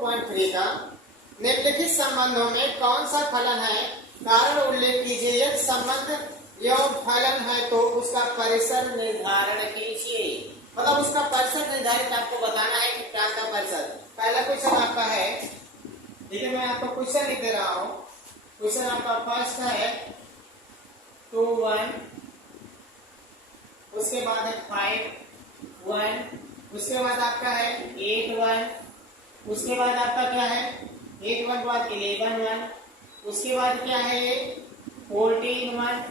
2.3 का निम्नलिखित संबंधों में कौन सा फलन है, कारण उल्लेख कीजिए। यदि संबंध एवं फलन है तो उसका परिसर निर्धारण कीजिए। मतलब उसका परिसर निर्धारित आपको बताना है कि क्या का परिसर। पहला क्वेश्चन आपका है, देखिए मैं आपको क्वेश्चन लिख दे रहा हूँ। क्वेश्चन आपका फर्स्ट है 2 1, उसके बाद है 5 1, उसके बाद आपका है 8 1, उसके बाद आपका क्या है 8 1 के बाद 11 1, उसके बाद क्या है 14 1,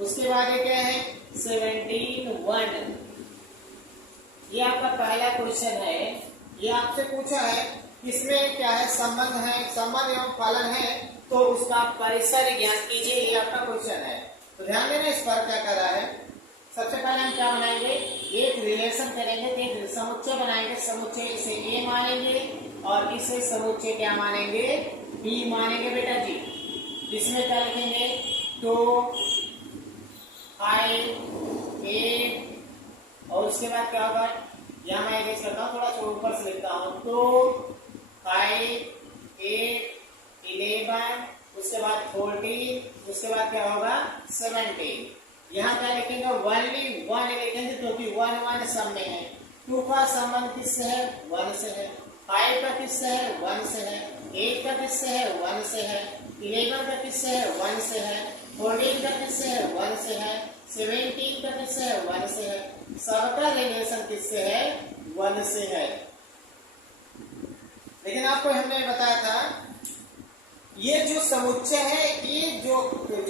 उसके बाद क्या है 17 1। ये आपका पहला क्वेश्चन है। ये आपसे पूछा है किसमें क्या है, संबंध है, संबंध एवं फलन है तो उसका परिसर ज्ञात कीजिए। ये आपका क्वेश्चन है, तो ध्यान देना इस पर क्या कर रहा है। सबसे पहले हम क्या बनाएंगे, एक रिलेशन करेंगे, तो एक समुच्चय बनाएंगे। समुच्चय इसे ए मानेंगे और इसे समुच्चय क्या मानेंगे, बी मानेंगे बेटा जी। इसमें क्या लिखेंगे 2 5 8 और उसके बाद क्या होगा, यहाँ मैं देख सकता हूँ, थोड़ा सा ऊपर से लिखता हूँ 2 5 8 11, उसके बाद 14, उसके बाद क्या होगा 17। यहाँ क्या लिखेंगे 1 1 लिखेंगे क्योंकि 1 1 सब में है। 2 का संबंध किससे है, 1 से है। 5 का किससे है, 1 से है। 8 का किससे है, 1 से है। 11 का किससे है, 1 से है। 14 का किससे है, 1 से है। 17 का किससे है, 1 से है। सबका रिलेशन किससे है, 1 से है। लेकिन आपको हमने बताया था ये जो समुच्चय है, ये जो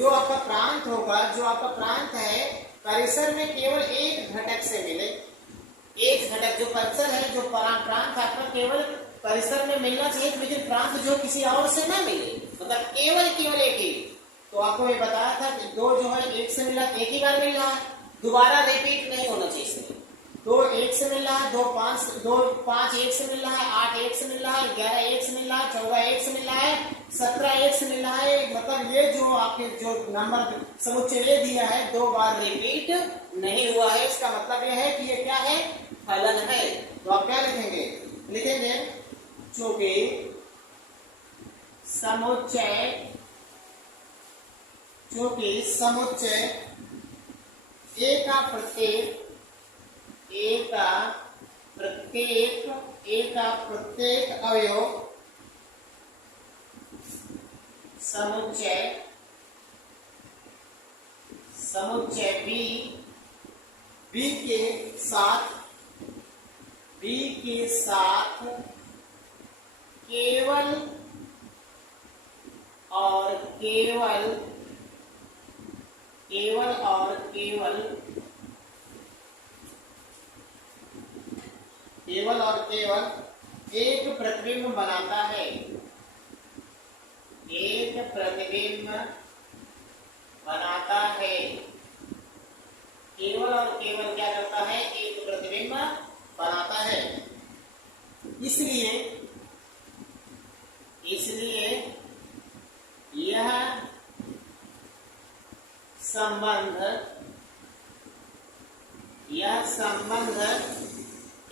आपका प्रांत होगा, जो आपका प्रांत है परिसर में केवल एक घटक से मिले। एक घटक जो परिसर है, जो प्रांत आपका केवल परिसर में मिलना चाहिए, लेकिन प्रांत जो किसी और से ना मिले, मतलब केवल एक ही। तो आपको ये बताया था कि 2 जो है 1 से मिला, एक ही बार मिल रहा है, दोबारा रिपीट नहीं होना चाहिए इसमें। 2 1 से मिल रहा है, 2 5 1 से मिल रहा है, 8 1 से मिल रहा है, 11 1 से मिल रहा है, 14 1 से मिल रहा है, 17 1 से मिल रहा है। मतलब ये जो आपके जो नंबर समुच्चय ये दिया है 2 बार रिपीट नहीं हुआ है। इसका मतलब यह है कि ये क्या है, फलन है। तो आप क्या लिखेंगे, लिखेंगे चूंकि समुच्चय ए का प्रत्येक अवयव समुच्चय बी के साथ केवल और केवल एक प्रतिबिंब बनाता है। एक प्रतिबिंब बनाता है, केवल और केवल क्या करता है, एक प्रतिबिंब बनाता है। इसलिए यह संबंध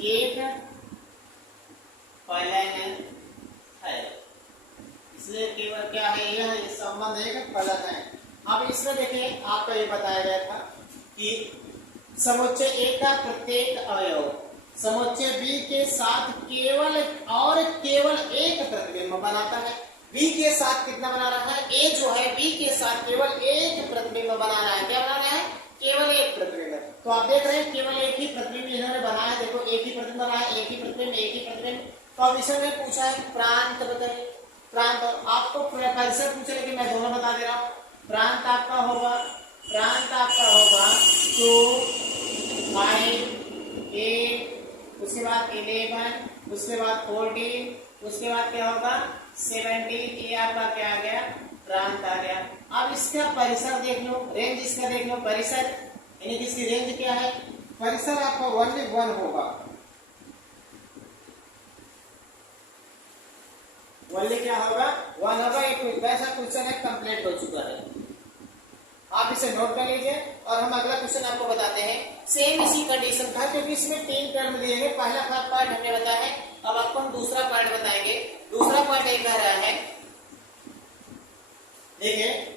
एक फलन है। इसलिए केवल क्या है, यह संबंध एक फलन है। अब इसमें देखिए आपको ये बताया गया था कि समुच्चय ए का प्रत्येक अवयव समुच्चय बी के साथ केवल एक प्रतिबिंब बनाता है। बी के साथ कितना बना रहा है, ए जो है बी के साथ केवल एक प्रतिबिंब बना रहा है। क्या बना रहा है, केवल एक प्रतिबिंब। तो आप देख रहे हैं केवल एक ही प्रतिबिंब इन्होंने बनाया है। देखो एक ही प्रतिबिंब बनाया, एक ही प्रतिबिंब। तो अब इसमें पूछा है प्रांत बताइए, प्रांत। और आपको परिसर पूछे, लेकिन मैं दोनों बता दे रहा हूँ। प्रांत आपका होगा 2 5 8, उसके बाद 11, उसके बाद 14, उसके बाद क्या होगा 17। ये आपका क्या आ गया, प्रांत आ गया। अब इसका परिसर देख लो, रेंज इसका देख लो। परिसर यानी कि इसकी रेंज क्या है, परिसर आपका 1 होगा। 1 क्या होगा, 1 होगा। एक वैसा क्वेश्चन है, कंप्लीट हो चुका है, आप इसे नोट कर लीजिए। और हम अगला क्वेश्चन आपको बताते हैं, सेम इसी कंडीशन का, क्योंकि इसमें 3 टर्म दिए हैं। पहला पार्ट हमने बताया है अब आपको हम दूसरा पार्ट बताएंगे। दूसरा पार्ट ये कह रहा है, देखिए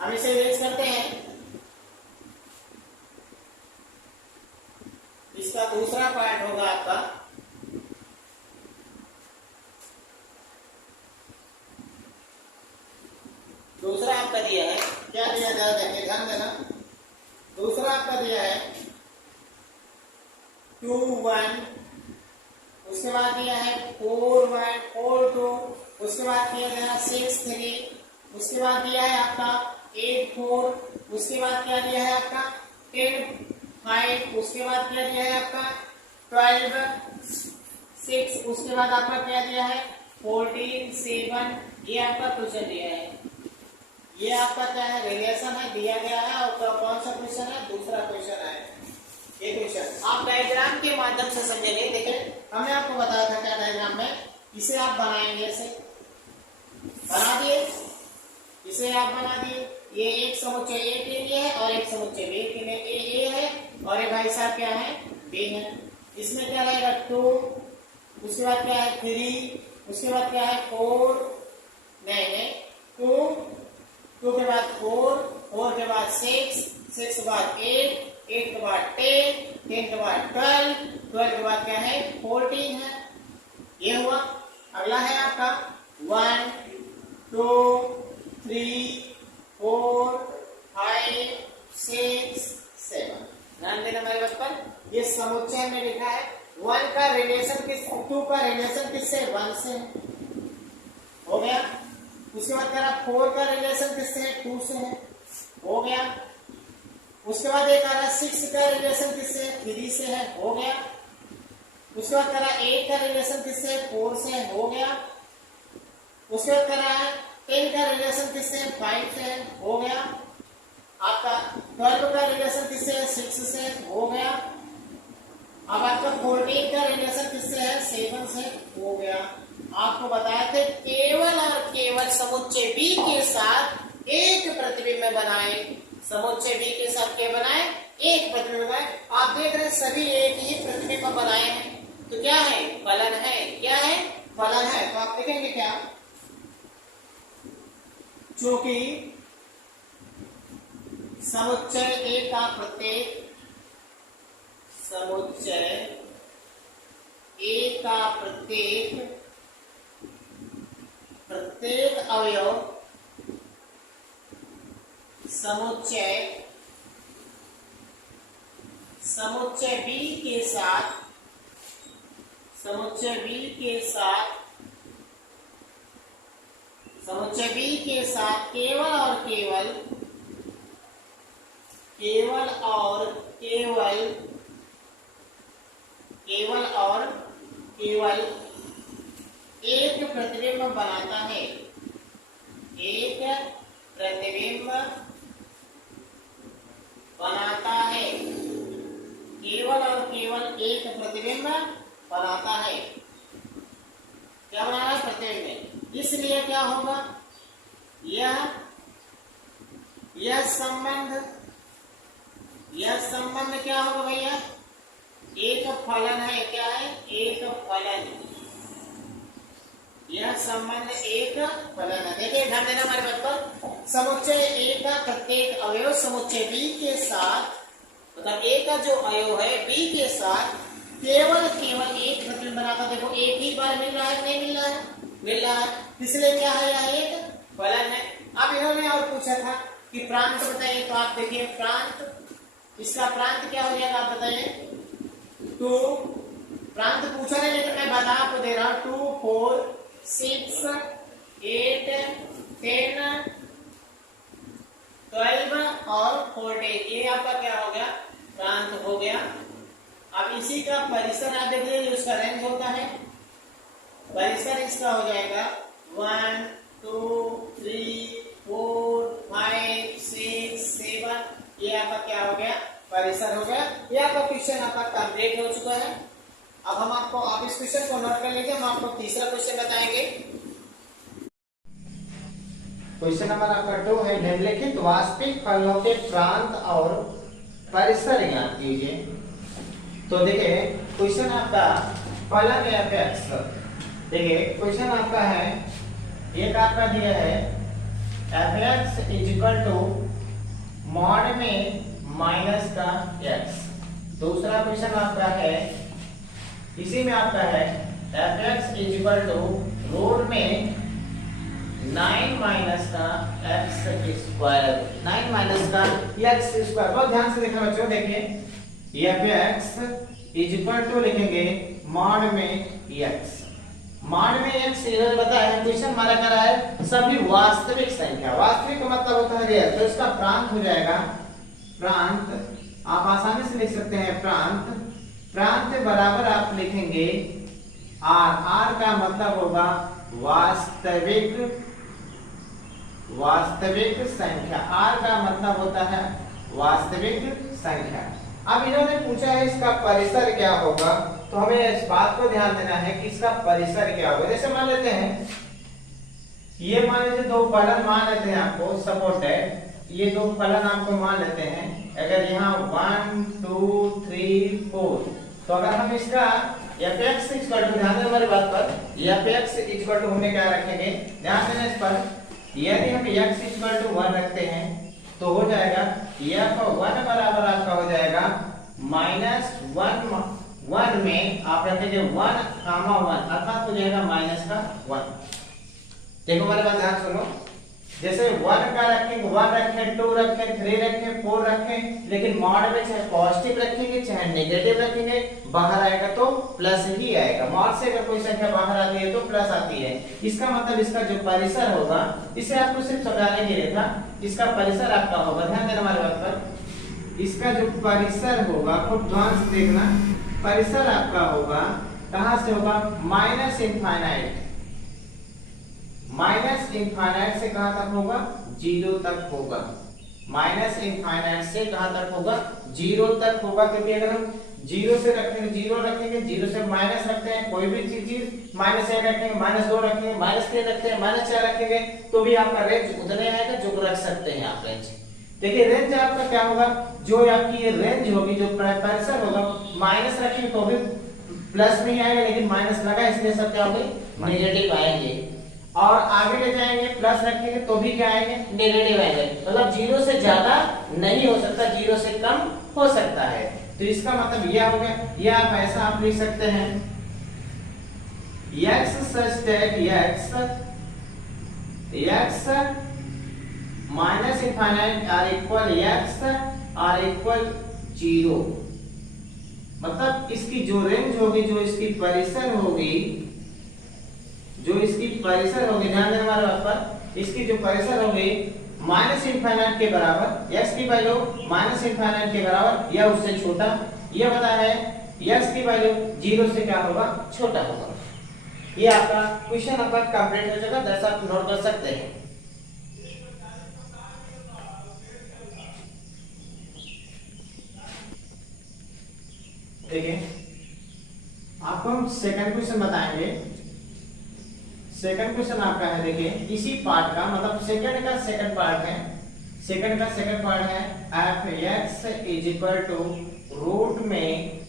हम इसे इरेज करते हैं। इसका दूसरा पार्ट होगा आपका, दूसरा आपका दिया है, क्या दिया जाए देखिए, ध्यान देना। दूसरा आपका दिया है 2 1, उसके बाद दिया है 4 1 4 2, उसके बाद दिया गया 6 3, उसके बाद दिया है आपका 8 4, उसके बाद क्या दिया है आपका 10 5, उसके बाद क्या दिया है आपका 12 6, उसके बाद आपका क्या दिया है 14 7। ये आपका क्वेश्चन दिया है, ये आपका क्या है रिलेशन है दिया गया है। और कौन सा क्वेश्चन है, दूसरा क्वेश्चन है ये क्वेश्चन। आप डायग्राम के माध्यम से समझेंगे। देखिए हमने आपको बताया था क्या डायग्राम में, इसे आप बनाएंगे, ऐसे बना दिए, इसे आप बना दिए। ये एक समुच्चय ए के लिए है और एक समुच्चय बी के लिए। ए है और ये भाई साहब क्या है बी है। इसमें क्या रहेगा 2, उसके बाद क्या है 3, उसके बाद क्या है 4, नहीं 2 के बाद 4 के बाद 6 के बाद 8 के बाद 10 के बाद 12 के बाद क्या है 14 है। ये हुआ। अगला है आपका 1 2 3 4 5 6 7। ध्यान देना मेरे बच्चों, ये समुच्चय में लिखा है 1 का रिलेशन किस 2 का रिलेशन किससे 1 से हो गया। उसके बाद कह रहा 4 का रिलेशन किससे है 2 से है, हो गया। उसके बाद एक आ रहा 6 का रिलेशन किससे है 3 से है, हो गया। उसके बाद कह रहा 8 का रिलेशन किससे है 4 से है, हो गया। उसके बाद कह रहा है 10 का रिलेशन किससे है 5 से है, हो गया। आपका 12 का रिलेशन किससे है 6 से, हो गया। अब आपका 14 का रिलेशन किससे है 7 से, हो गया। आपको बताया थे केवल और केवल समुच्चय बी के साथ एक प्रतिबिंब बनाए, समुच्चय बी के साथ क्या बनाए एक प्रतिबिंब बनाए। आप देख रहे हैं सभी एक ही प्रतिबिंब बनाए हैं, तो क्या है फलन है, क्या है फलन है। तो आप देखेंगे क्या, चूंकि समुच्चय ए का प्रत्येक समुच्चय ए का प्रत्येक अवयव समुच्चय बी के साथ केवल एक प्रतिबिंब बनाता है, एक प्रतिबिंब बनाता है, केवल और केवल एक प्रतिबिंब बनाता है। क्या बनाना है प्रतिबिंब, इसलिए क्या होगा यह संबंध क्या होगा भैया, एक फलन है। क्या है एक फलन, यह संबंध एक फलन है। देखिए ध्यान देना हमारे बात पर, समुच्चय ए का प्रत्येक अवयव समुच्चय बी के साथ, मतलब ए का जो अवयव है बी के साथ केवल एक प्रतिबिंब बनाता। देखो एक ही बार मिल रहा है, नहीं मिल रहा है, मिल रहा है, इसलिए क्या है यह एक फलन है। अब इन्होंने और पूछा था कि प्रांत बताइए, तो आप देखिए प्रांत, इसका प्रांत क्या हो जाएगा आप बताइए। तो प्रांत पूछा नहीं, लेकिन मैं बता आपको दे रहा हूं 2 4 6 8 10 12 और 14, ये आपका क्या हो गया प्रांत हो गया। अब इसी का परिसर आप देख लीजिए, उसका रेंज होता है, परिसर इसका हो जाएगा 1 2 3 4 5 6 7, ये आपका क्या हो गया परिसर हो गया। ये आपका क्वेश्चन आपका कंप्लीट हो चुका है। अब हम आपको, आप इस क्वेश्चन को नोट कर लीजिए, हम आपको तीसरा क्वेश्चन बताएंगे। क्वेश्चन नंबर आपका 2 है, निम्नलिखित वास्तविक फलनों के प्रांत और परिसर ज्ञात कीजिए। तो देखिए क्वेश्चन आपका फलन एफ एक्स। देखिए क्वेश्चन आपका है, एक आपका दिया है f x is equal to mod में माइनस का एक्स। दूसरा क्वेश्चन आपका है, इसी में आपका है f x is equal to root में 9 माइनस का एक्स स्क्वायर, 9 माइनस का एक्स स्क्वायर। बहुत ध्यान से देखना बच्चों, देखिए f x is equal to लिखेंगे मॉड में एक्स। मॉड में एक्स इधर बताया है, क्वेश्चन हमारा कर रहा है सभी वास्तविक संख्या। वास्तविक का मतलब होता है रियल, तो इसका प्रांत हो जाएगा, प्रांत आप आसानी से लिख सकते हैं प्रांत। प्रांत बराबर आप लिखेंगे आर। आर का मतलब होगा वास्तविक, वास्तविक संख्या। आर का मतलब होता है वास्तविक संख्या। अब इन्होंने पूछा है इसका परिसर क्या होगा, तो हमें इस बात को ध्यान देना है कि इसका परिसर क्या होगा। जैसे मान लेते हैं, ये मान लीजिए दो फलन मान लेते हैं आपको सपोर्ट है, ये दो फलन आपको मान लेते हैं। अगर यहाँ 1 2 3 4, तो अगर हम इसका एफ एक्स इक्वल टू, ध्यान दें हमारी बात पर, एफ एक्स इक्वल टू हमने क्या रखेंगे, ध्यान देना इस पर। यदि हम x इक्वल टू 1 रखते हैं तो हो जाएगा f1 बराबर आपका हो जाएगा माइनस 1 में आप रखेंगे 1 कामा 1, अर्थात हो जाएगा माइनस का 1। देखो हमारे बात ध्यान सुनो, जैसे 1 का रखेंगे, 1 रखें, 2 रखें, 3 रखें, 4 रखें, लेकिन मॉड में चाहे पॉजिटिव रखेंगे चाहे नेगेटिव रखेंगे, बाहर आएगा तो प्लस ही आएगा। मॉड से अगर कोई संख्या बाहर आती है तो प्लस आती है। इसका मतलब इसका जो परिसर होगा, इसे आपको सिर्फ समझाने के लिए था, इसका परिसर आपका होगा, ध्यान देना हमारे बात पर। इसका जो परिसर होगा, खूब ध्यान से देखना, परिसर आपका होगा कहां से होगा, माइनस इनफाइनाइट। माइनस इनफाइनाइट से कहां तक होगा, 0 तक होगा। माइनस इनफाइनाइट से कहां तक होगा, 0 तक होगा। क्योंकि अगर हम 0 से रखेंगे, 0 रखेंगे, 0 से माइनस रखते हैं, कोई भी चीज माइनस 1 रखेंगे, माइनस 2 रखेंगे, माइनस 3 रखते हैं, माइनस 4 रखेंगे, तो भी आपका रेंज उतने आएगा जो रख सकते हैं आप रेंज। देखिए रेंज आपका क्या होगा, जो आपकी ये रेंज होगी, जो परिसर होगा, माइनस रखेंगे तो भी प्लस नहीं आएगा, लेकिन माइनस लगा इसलिए सब क्या होंगे, नेगेटिव आएंगे। और आगे ले जाएंगे, प्लस रखेंगे तो भी क्या आएंगे, नेगेटिव आएंगे। मतलब 0 से ज्यादा नहीं हो सकता, 0 से कम हो सकता है। तो इसका मतलब यह हो गया, या आप ऐसा आप लिख सकते हैं x such that x minus infinite or equal x or equal 0। मतलब इसकी जो रेंज होगी, जो इसकी परिसर होगी, जो इसकी परिसर होगी, ध्यान देना हमारे बात पर, इसकी जो परिसर होगी माइनस इनफाइनाइट के बराबर, x की वैल्यू माइनस इनफाइनाइट के बराबर या उससे छोटा, यह बताया है x की वैल्यू 0 से क्या होगा, छोटा होगा। ये आपका क्वेश्चन आपका कंप्लीट हो जाएगा, दस आप नोट कर सकते हैं। देखिए आपको हम सेकंड क्वेश्चन बताएंगे। सेकंड क्वेश्चन आपका है, देखिए इसी पार्ट का, मतलब सेकंड का सेकंड पार्ट है। सेकंड का सेकंड पार्ट है f x is equal to root में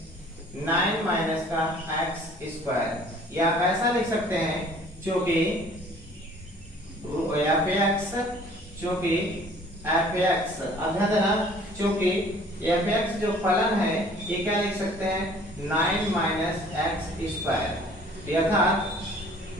9 माइनस का एक्स स्क्वायर। या आप ऐसा लिख सकते हैं, जो कि एफ एक्स, जो कि एफ एक्स, ध्यान देना, जो कि एफ एक्स जो फलन है, ये क्या लिख सकते हैं, 9 माइनस एक्स स्क्वायर। अर्थात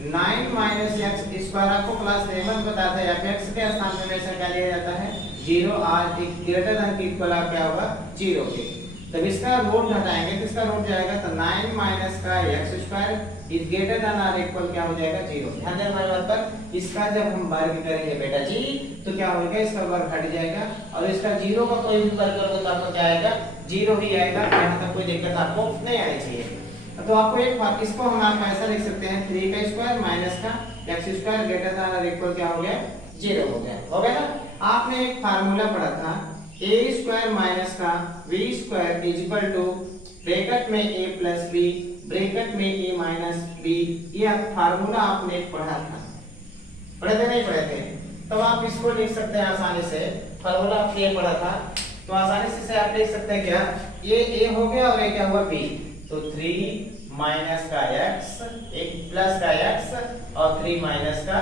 9 माइनस एक्स स्क्वायर आपको क्लास 11 बताया था, एफ एक्स के स्थान में हमेशा क्या लिया जाता है, 0 आर ग्रेटर देन की इक्वल क्या होगा, 0 के। तब इसका रूट हटाएंगे तो इसका रूट जाएगा, तो 9 माइनस का x square is greater than or equal क्या हो जाएगा, 0। ध्यान देना हमारी बात पर। इसका जब हम वर्ग करेंगे बेटा जी, तो क्या होगा, इसका वर्ग हट जाएगा, और इसका 0 का कोई भी वर्ग करोगे तो आपको क्या आएगा, 0 ही आएगा। यहाँ तक कोई दिक्कत आपको नहीं आनी चाहिए। तो आपको एक बात, इसको हम आप ऐसा लिख सकते हैं, 3 का स्क्वायर माइनस का x square greater than or equal क्या हो गया, 0 हो गया। हो गया ना। आपने एक फार्मूला पढ़ा था, a स्क्वायर माइनस का v square is equal to bracket में a प्लस b ब्रैकेट में a माइनस b। ये फार्मूला आपने पढ़ा था, पढ़े थे नहीं पढ़े थे? तो आप इसको लिख सकते हैं आसानी से, फार्मूला आपने पढ़ा था, तो आसानी से आप लिख सकते हैं क्या, ये a हो गया और ये क्या हुआ b। तो 3 माइनस का x, एक प्लस का x और 3 माइनस का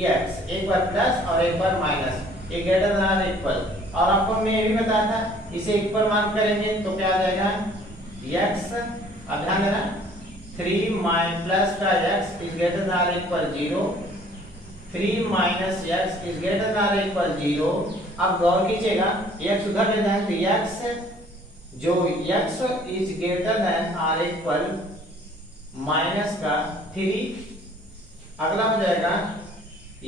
x, एक बार प्लस और एक बार माइनस, ये ग्रेटर देन आर इक्वल। और आपको हमने ये भी बताया था इसे इक्वल मान करेंगे तो क्या आ जाएगा x, अब ध्यान देना 3 प्लस का x is greater than or equal 0, 3 minus x is greater than or equal 0। अब गौर कीजिएगा x उधर ले जाए तो x जो x is greater than or equal minus का 3, अगला हो जाएगा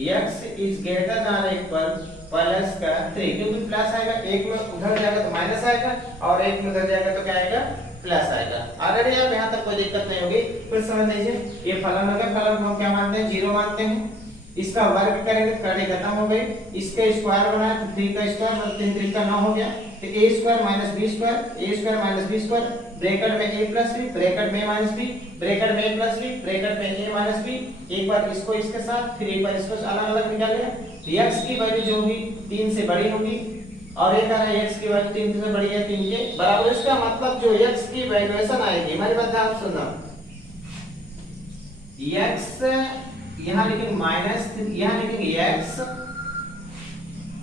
x is greater than or equal plus का 3, क्योंकि प्लस आएगा एक में उधर जाएगा तो माइनस आएगा और एक में उधर जाएगा तो क्या आएगा प्लस आएगा। ऑलरेडी आप यहाँ तक कोई दिक्कत नहीं होगी। फिर समझ लीजिए ये फलन हो गया, फलन को हम क्या मानते हैं 0 मानते हैं। इसका वर्ग करेंगे तो कड़ी खत्म हो गई, इसका स्क्वायर बनाए तो 3 का स्क्वायर मतलब 3 3 का 9 हो गया, तो a square minus b square, a square minus b square, bracket में a प्लस b, ब्रैकेट में माइनस b, ब्रैकेट में a प्लस b, ब्रैकेट में a माइनस b, एक बार इसको इसके साथ फिर एक बार इसको अलग अलग निकालेंगे तो x की वैल्यू जो होगी 3 से बड़ी होगी और एक आ रहा है x की वैल्यू 3 से बड़ी है 3 के बराबर। इसका मतलब जो x की वैल्यूएशन आएगी, हमारी बात ध्यान सुनना, x यहाँ लिखेंगे माइनस, यहाँ लिखेंगे x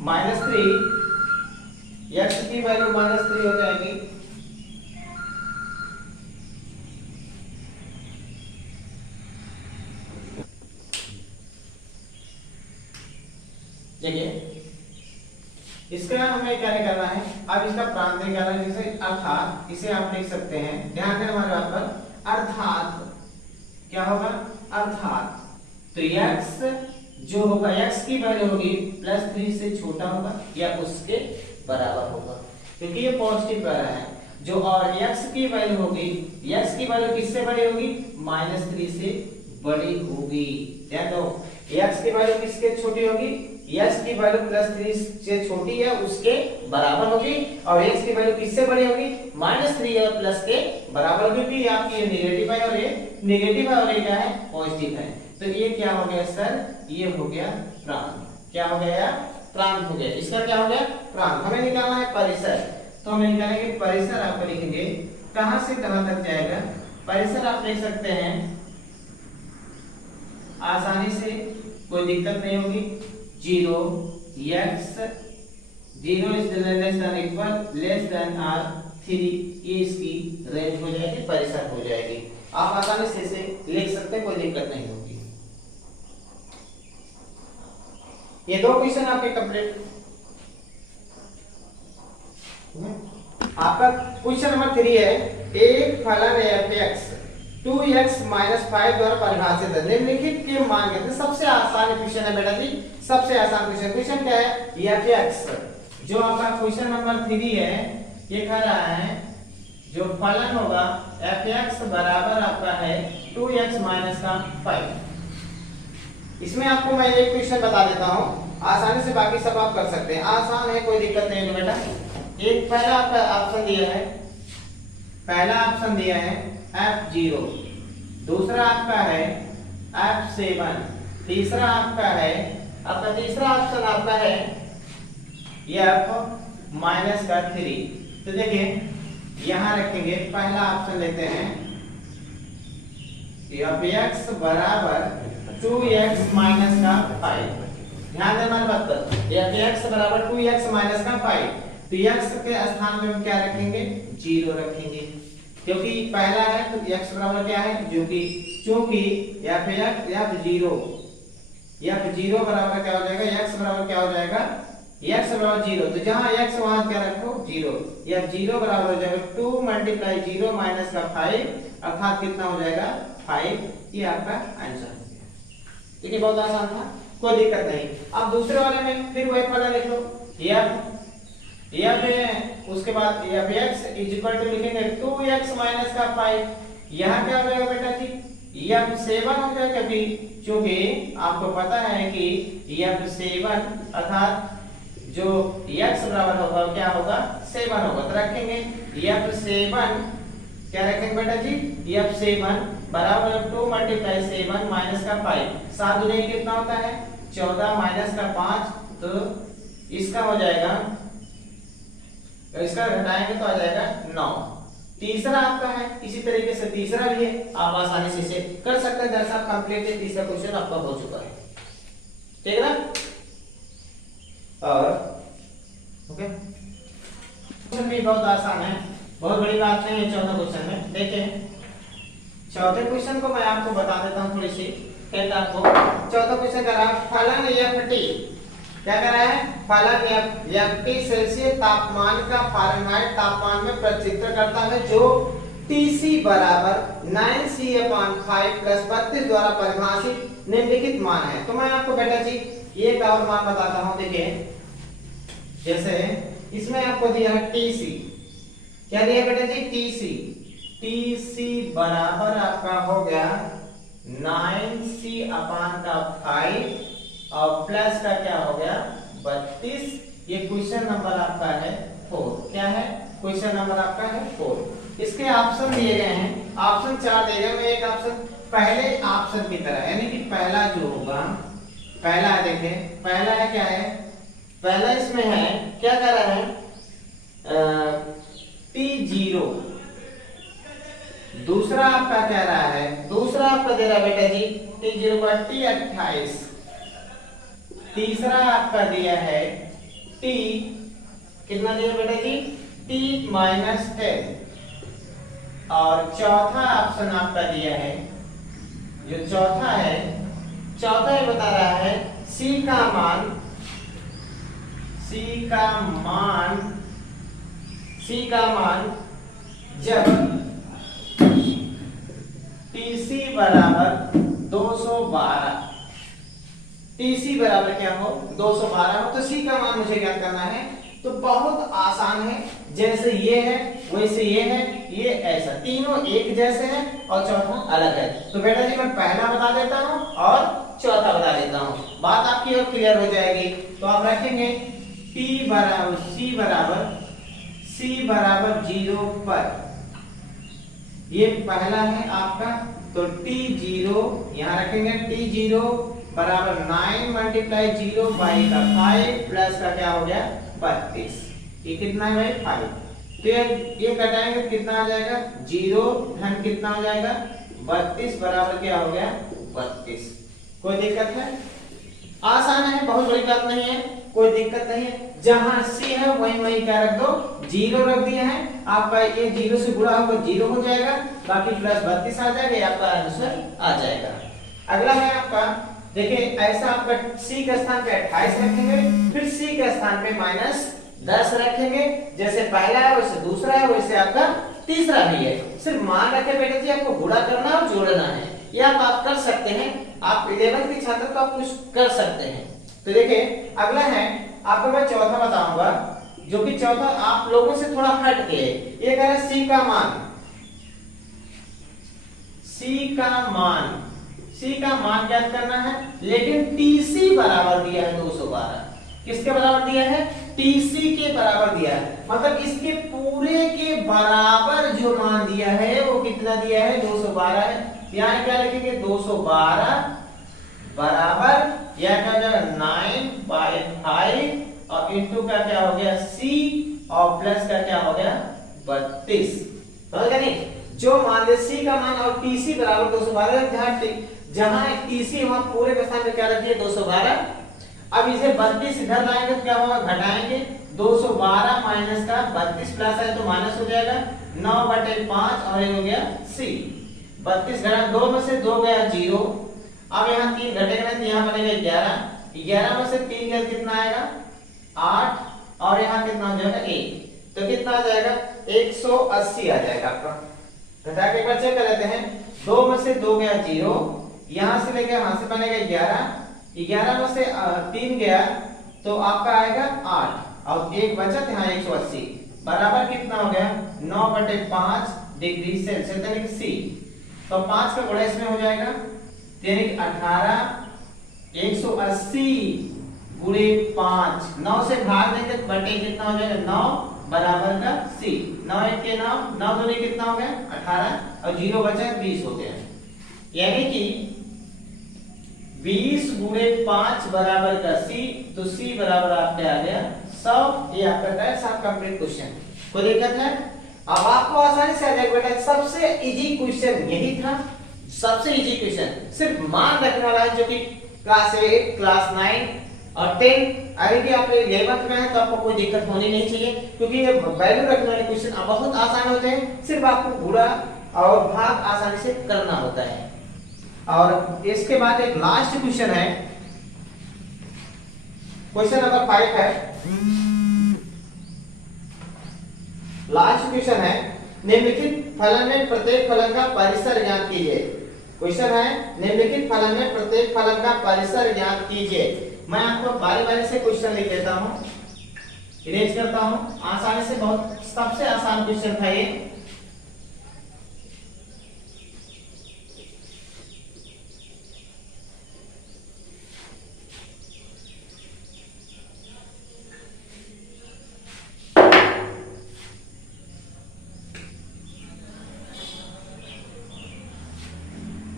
माइनस 3, x की वैल्यू माइनस 3 हो जाएगी, देखिए इसका हमें क्या निकालना है, अब इसका प्रांत निकालना है, जैसे अर्थात इसे आप लिख सकते हैं, ध्यान दें हमारे बात पर, अर्थात क्या होगा, अर्थात तो x जो होगा x की वैल्यू होगी प्लस 3 से छोटा होगा या उसके बराबर होगा, क्योंकि ये पॉजिटिव कर रहा है जो, और x की वैल्यू होगी, x की वैल्यू किससे बड़ी होगी माइनस 3 से बड़ी होगी। ध्यान दो x की वैल्यू किसके छोटी होगी, x की वैल्यू प्लस 3 से छोटी है उसके बराबर होगी, और x की वैल्यू किससे बड़ी होगी माइनस 3 और प्लस के बराबर होगी, क्योंकि आपकी ये नेगेटिव है और ये नेगेटिव है और ये क्या है पॉजिटिव है। तो ये क्या हो गया सर, ये हो गया प्रांत, क्या हो गया प्रांत हो गया, इसका क्या हो गया प्रांत। हमें निकालना है परिसर, तो हमें निकालेंगे परिसर, आपको लिखेंगे कहां से कहां तक जाएगा परिसर, आप लिख सकते हैं आसानी से, कोई दिक्कत नहीं होगी, 0 x 0 is less than equal less than r 3, ये इसकी रेंज हो जाएगी, परिसर हो जाएगी। आप आसानी से इसे लिख सकते हैं, कोई दिक्कत नहीं होगी। ये दो क्वेश्चन आपके कंप्लीट। आपका क्वेश्चन नंबर 3 है, एक फलन f(x) 2x - 5 द्वारा परिभाषित है, निम्नलिखित के मान के, सबसे आसान क्वेश्चन है बेटा जी, सबसे आसान क्वेश्चन। क्वेश्चन क्या है f(x) जो आपका क्वेश्चन नंबर 3 है, ये कह रहा है जो फलन होगा f(x) बराबर आपका है 2x - 5। इसमें आपको मैं एक क्वेश्चन बता देता हूं, आसानी से बाकी सब आप कर सकते हैं, आसान है, कोई दिक्कत नहीं है बेटा। एक पहला आपका ऑप्शन दिया है, पहला ऑप्शन दिया है f0, दूसरा आपका है f7, तीसरा आपका है, आपका तीसरा ऑप्शन आपका है f-3। तो देखिए यहां रखेंगे, पहला ऑप्शन लेते हैं f(x) बराबर 2x - 5। ध्यान देना हमारी बात पर, f(x) बराबर 2x - 5, तो x के स्थान में हम क्या रखेंगे 0 रखेंगे, क्योंकि पहला है तो x बराबर क्या है, जो कि चूंकि f0 बराबर क्या हो जाएगा, x बराबर क्या हो जाएगा, x बराबर 0, तो जहां x वहां क्या रखो 0, f0 बराबर हो जाएगा 2 × 0 - 5, अर्थात कितना हो जाएगा 5। ये आपका आंसर है। देखिए बहुत आसान था, कोई दिक्कत नहीं। अब दूसरे वाले में फिर वही फलन लिख लो, उसके बाद f(x) लिखेंगे 2x - 5, यहाँ क्या हो जाएगा बेटा जी f7 हो जाएगा, क्योंकि आपको पता है कि f7 अर्थात जो x बराबर होगा क्या होगा 7 होगा, तो रखेंगे f7, क्या रखेंगे बेटा जी f7 बराबर 2 × 7 - 5, 7 दूनी कितना होता है 14 - 5, तो इसका हो जाएगा, इसका घटाएंगे तो आ जाएगा 9। तीसरा आपका है, इसी तरीके से तीसरा भी है, आप आसानी से इसे कर सकते हैं। जैसा कंप्लीट है, तीसरा क्वेश्चन आपका हो चुका है, ठीक है ना। और ओके, क्वेश्चन भी बहुत आसान है, बहुत बड़ी बात नहीं है। चौथा क्वेश्चन में देखिए, चौथे क्वेश्चन को मैं आपको बता देता हूँ थोड़ी सी कहता आपको। चौथा क्वेश्चन कर रहा है फलन एफ टी, क्या कर रहा है, फलन एफ टी सेल्सियस तापमान का फारेनहाइट तापमान में प्रतिचित्र करता है जो Tc बराबर 9C/5 प्लस 32 द्वारा परिभाषित निम्नलिखित मान है। तो मैं आपको बेटा जी एक और मान बताता हूँ। देखिए जैसे इसमें आपको दिया है Tc, क्या दिया बेटा जी, Tc बराबर आपका हो गया 9C/5 और प्लस का क्या हो गया 32। ये क्वेश्चन नंबर आपका है 4। क्या है, क्वेश्चन नंबर आपका है 4। इसके ऑप्शन दिए गए हैं, ऑप्शन 4 दिए गए। मैं एक ऑप्शन पहले ऑप्शन की तरह, यानी कि पहला जो होगा, पहला है, देखें पहला है क्या है, पहला इसमें है क्या कर रहा है T0। दूसरा आपका कह रहा है, दूसरा आपका दे रहा है बेटा जी T0 का T28। तीसरा आपका दिया है T कितना दिया बेटा जी, T-10। और चौथा ऑप्शन आपका दिया है, जो चौथा है, चौथा ये बता रहा है C का मान जब Tc बराबर 212, Tc बराबर क्या हो 212 हो, तो C का मान मुझे ज्ञात करना है। तो बहुत आसान है, जैसे ये है वैसे ये है, ये ऐसा, तीनों एक जैसे हैं और चौथा अलग है। तो बेटा जी मैं पहला बता देता हूँ और चौथा बता देता हूँ, बात आपकी और क्लियर हो जाएगी। तो आप रखेंगे C बराबर 0 पर, ये पहला है आपका। तो T0 यहाँ रखेंगे, T0 बराबर 9 मल्टीप्लाई 0 बाई का 5 प्लस का क्या हो गया 32। ये कितना है भाई 5। तो ये घटाएंगे कितना आ जाएगा 0 धन कितना हो जाएगा 32 बराबर क्या हो गया 32। कोई दिक्कत है, आसान है, बहुत बड़ी बात नहीं है, कोई दिक्कत नहीं है। जहां C है वहीं क्या रख दो, 0 रख दिया है। आपका ये 0 से गुणा होगा 0 हो जाएगा, बाकी प्लस 32 आ जाएगा, ये आपका आंसर आ जाएगा। अगला है आपका, देखिए ऐसा आपका C के स्थान पे 28 रखेंगे, फिर C के स्थान पे -10 रखेंगे। जैसे पहला है वैसे दूसरा है, वैसे आपका तीसरा भी है। सिर्फ मान रखे बेटे जी, आपको गुणा करना और जोड़ना है, ये आप कर सकते हैं। आप 11th के छात्र तो आप कुछ कर सकते हैं। तो देखिए अगला है आपको मैं चौथा बताऊंगा, जो कि चौथा आप लोगों से थोड़ा हट के, ये कह रहा है C का मान ज्ञात करना है, लेकिन Tc बराबर दिया है 212। किसके बराबर दिया है, Tc के बराबर दिया है, मतलब इसके पूरे के बराबर जो मान दिया है वो कितना दिया है 212 है। यहाँ क्या लिखेंगे 212 बराबर या क्या हो जाएगा 9/5 और इंटू का क्या हो गया C और प्लस का क्या हो गया 32। समझ गए नहीं, जो मान ले C का मान और Tc बराबर 212, जहां Tc वहां पूरे के स्थान पे क्या रखिए 212। अब इसे 32 इधर लाएंगे तो क्या होगा, घटाएंगे 212 माइनस का 32 प्लस है तो माइनस हो जाएगा 9/5 और ये हो गया C। 32 घटा 2 में से 2 गया 0। अब यहाँ 3 घटेगा तो यहाँ बनेगा 11। 11 में से 3 गया कितना आएगा 8 और यहाँ कितना हो जाएगा 1, तो कितना आ जाएगा 180 आ जाएगा आपका। घटा के एक बार चेक कर लेते हैं। 2 में से 2 गया 0, यहाँ से लेके यहाँ से बनेगा 11। 11 में से 3 गया तो आपका आएगा 8 और 1 बचा तो यहाँ 180 बराबर कितना हो गया 9/5 डिग्री सेल्सियस यानी कि C। तो 5 का गुणा इसमें हो जाएगा यानी कि 18। 180 गुणे 5, 9 से भाग देंगे तो बटे कितना हो जाएगा 9 बराबर का C। 9 1 के 9, 9 दूनी कितना हो गया 18 और 0 बचा 20 हो गया, यानी कि 20 गुणे 5 बराबर का C। तो C बराबर आपका आ गया 100। ये आपका है सब कंप्लीट क्वेश्चन। कोई दिक्कत है, अब आपको आसानी से आ जाएगा बेटा, सबसे इजी क्वेश्चन यही था, सबसे इजी क्वेश्चन सिर्फ मान रखने वाला है, जो कि क्लास 8, क्लास 9 और 10, अगर कि आप 11th में है तो आपको कोई दिक्कत होनी नहीं चाहिए, क्योंकि ये वैल्यू रखने वाले क्वेश्चन बहुत आसान होते हैं, सिर्फ आपको गुणा और भाग आसानी से करना होता है। और इसके बाद एक लास्ट क्वेश्चन है, क्वेश्चन नंबर 5 है, लास्ट क्वेश्चन है, निम्नलिखित फलन में प्रत्येक फलन का परिसर ज्ञात कीजिए। क्वेश्चन है, निम्नलिखित फलन में प्रत्येक फलन का परिसर ज्ञात कीजिए। मैं आपको बारी बारी से क्वेश्चन लिख देता हूं, इरेज करता हूं आसानी से, बहुत सबसे आसान क्वेश्चन था ये।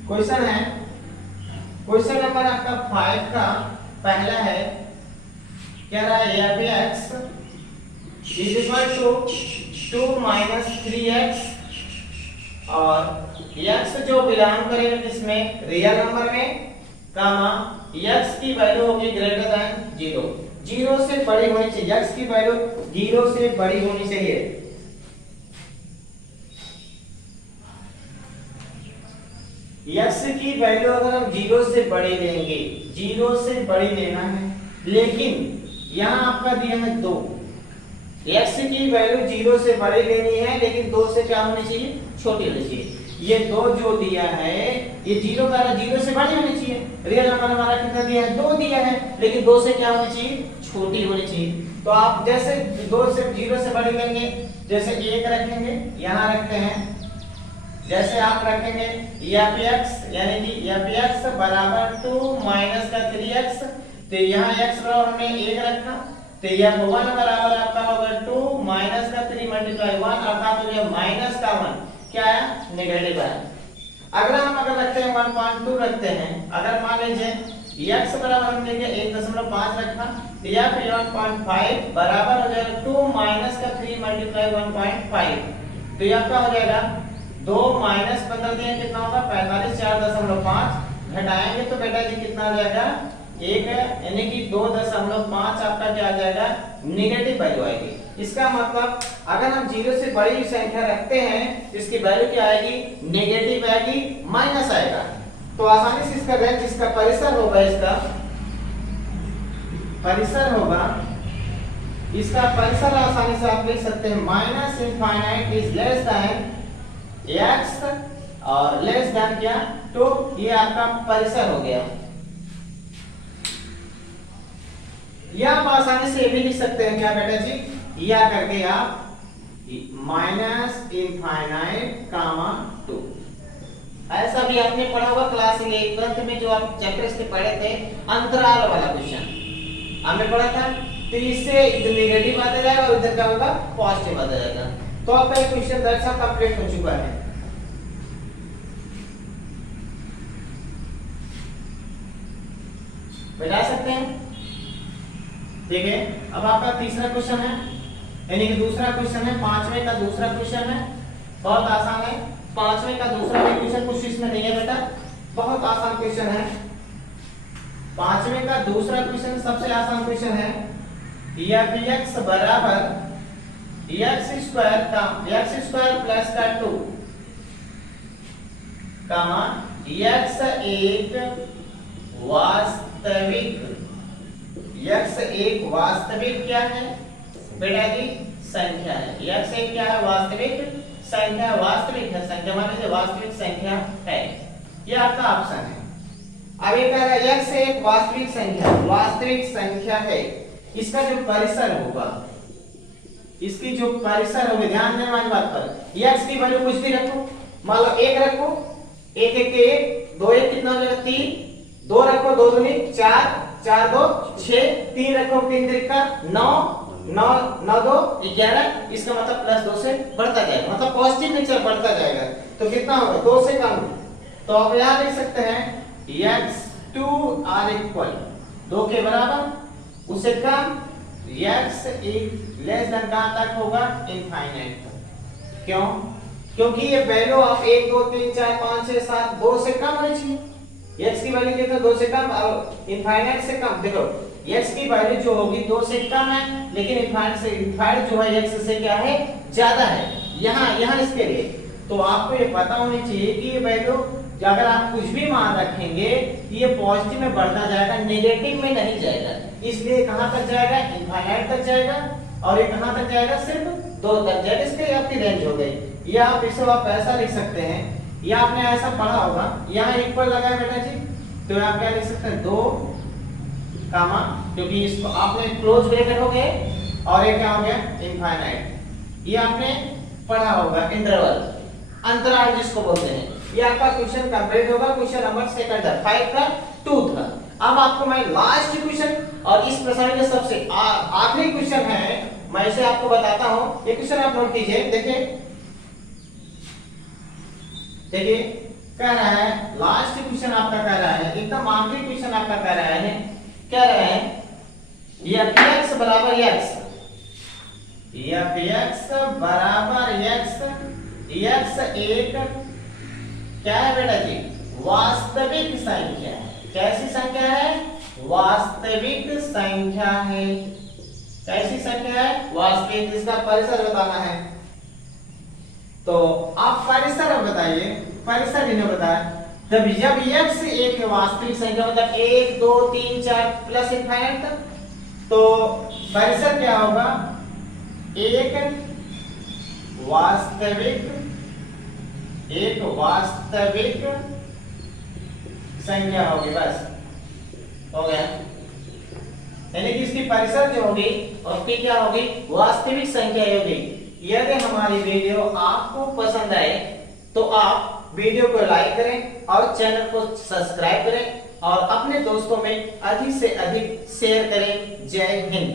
क्वेश्चन है, क्वेश्चन नंबर आपका 5 का पहला है, क्या रहा है, f(x) = 2 - 3x, और x जो बिलोंग करेगा किसमें, रियल नंबर में, कामा x की वैल्यू होगी ग्रेटर देन 0, 0 से बड़ी होनी चाहिए, x की वैल्यू 0 से बड़ी होनी चाहिए। x की वैल्यू अगर हम 0 से बड़ी लेंगे, 0 से बड़ी लेना है, लेकिन यहाँ आपका दिया है 2, x की वैल्यू 0 से बड़ी लेनी है, लेकिन 2 से क्या होनी चाहिए, छोटी होनी चाहिए। ये 2 जो दिया है, ये 0 का 0 से बड़ी होनी चाहिए, रियल नंबर हमारा कितना दिया है, 2 दिया है, लेकिन 2 से क्या होनी चाहिए, छोटी होनी चाहिए। तो आप जैसे 2 से 0 से बड़ी लेंगे, जैसे 1 रखेंगे, यहाँ रखते हैं, जैसे आप रखेंगे f(x) यानी कि f(x) बराबर 2 - 3x, तो यहाँ x बराबर हमने 1 रखा, तो f(1) बराबर आपका होगा 2 - 3 × 1, अर्थात ये माइनस का 1 क्या है, नेगेटिव है। अगर हम रखते हैं 1.2 रखते हैं, अगर मान लीजिए x बराबर हम लेंगे 1.5 रखा, तो f(1.5) बराबर हो जाएगा 2 - 3 × 1.5, तो ये आपका हो जाएगा 2 - 15 दिए कितना होगा, 45, 4.5 घटाएंगे तो बेटा जी कितना आ जाएगा, 1, यानी कि 2.5 आपका क्या आ जाएगा, नेगेटिव वैल्यू आएगी। इसका मतलब अगर हम 0 से बड़ी संख्या रखते हैं, इसकी वैल्यू क्या आएगी, नेगेटिव आएगी, माइनस आएगा। तो आसानी से इसका रेंज, इसका परिसर होगा, इसका परिसर होगा, इसका परिसर आसानी से आप लिख सकते हैं, -∞ इज लेस देन x और लेस देन क्या, तो ये आपका परिसर हो गया। या आप आसानी से ये भी लिख सकते हैं, क्या बेटा जी, या करके आप -∞, 2, ऐसा भी आपने पढ़ा होगा क्लास 11th में, जो आप चैप्टर्स के पढ़े थे, अंतराल वाला क्वेश्चन हमने पढ़ा था। तो इससे इधर नेगेटिव आता जाएगा और इधर क्या होगा, पॉजिटिव आता जाएगा। तो आपका ये क्वेश्चन दर्शक कंप्लीट हो चुका है। बैठा सकते हैं, ठीक है। अब आपका तीसरा क्वेश्चन है, यानी कि दूसरा क्वेश्चन है, 5वें का दूसरा क्वेश्चन है, बहुत आसान है। 5वें का दूसरा क्वेश्चन कुछ इसमें नहीं है बेटा, बहुत आसान क्वेश्चन है। 5वें का दूसरा क्वेश्चन सबसे आसान क्वेश्चन है, f(x) बराबर x² प्लस का 2, x एक वास्तविक क्या है बेटा जी, संख्या है। x एक क्या है, वास्तविक संख्या, वास्तविक है संख्या, माने वास्तविक संख्या है, ये आपका ऑप्शन है। अब ये कह रहा है x एक वास्तविक संख्या है, इसका जो परिसर होगा, इसकी जो परिसर होगी, ध्यान देना वाली बात पर, x की वैल्यू कुछ भी रखो, मान लो 1 रखो, 1 1 के 1, 2 1 कितना हो जाएगा 3, 2 रखो 2 दूनी 4, 4 2 6, 3 रखो 3 3 का 9, 9 9 2 11, इसका मतलब प्लस 2 से बढ़ता जाएगा, मतलब पॉजिटिव नेचर बढ़ता जाएगा। तो कितना होगा, 2 से कम। तो अब यहाँ लिख सकते हैं x2 आर इक्वल 2 के बराबर, उससे कम x लेस देन कहां तक होगा, इनफाइनाइट तक। क्यों? क्योंकि ये वैल्यू आप 1 2 3 4 5 6 7 2 से कम होनी चाहिए। x की वैल्यू देखो 2 से कम और इनफाइनाइट से कम। देखो x की वैल्यू जो होगी 2 से कम है, लेकिन इनफाइनाइट जो है x से क्या है, ज्यादा है। यहाँ इसके लिए तो आपको ये पता होनी चाहिए कि ये वैल्यू अगर आप कुछ भी मान रखेंगे ये पॉजिटिव में बढ़ता जाएगा, नेगेटिव में नहीं जाएगा। इसलिए कहां तक जाएगा, इनफाइनाइट तक जाएगा, और ये कहां तक जाएगा, सिर्फ 2 तक जाएगा। इसके आपकी रेंज हो गई। ये आप इसे आप ऐसा लिख सकते हैं, या आपने ऐसा पढ़ा होगा, यहाँ इक्वल लगा है बेटा जी, तो आप क्या लिख सकते हैं, 2 कामा, क्योंकि इसको आपने क्लोज ब्रैकेट हो गए, और ये क्या हो गया, इनफाइनाइट। ये आपने पढ़ा होगा, इंटरवल, अंतराल जिसको बोलते हैं। ये आपका क्वेश्चन कंप्लीट होगा। क्वेश्चन नंबर 5 का 2 था। अब आपको मैं लास्ट क्वेश्चन और इस प्रश्न के सबसे आखिरी क्वेश्चन है, मैं इसे आपको बताता हूं। ये क्वेश्चन आप नोट कीजिए, देखिए कह रहा है, लास्ट क्वेश्चन आपका कह रहा है, एकदम आखिरी क्वेश्चन आपका कह रहा है, कह रहा है f(x) बराबर x, f(x) बराबर x एक क्या है बेटा जी, वास्तविक संख्या है। कैसी संख्या है, वास्तविक संख्या है। कैसी संख्या है, वास्तविक, जिसका परिसर बताना है। तो आप परिसर बताइए, परिसर इन्हें बताया। जब x एक वास्तविक संख्या मतलब 1 2 3 4 प्लस इनफाइनाइट तक, तो परिसर क्या होगा, एक वास्तविक संख्या होगी, बस हो गया। यानी कि इसकी परिसर जो होगी उसकी क्या होगी, वास्तविक संख्या होगी। यदि हमारी वीडियो आपको पसंद आए तो आप वीडियो को लाइक करें और चैनल को सब्सक्राइब करें और अपने दोस्तों में अधिक से अधिक शेयर करें। जय हिंद।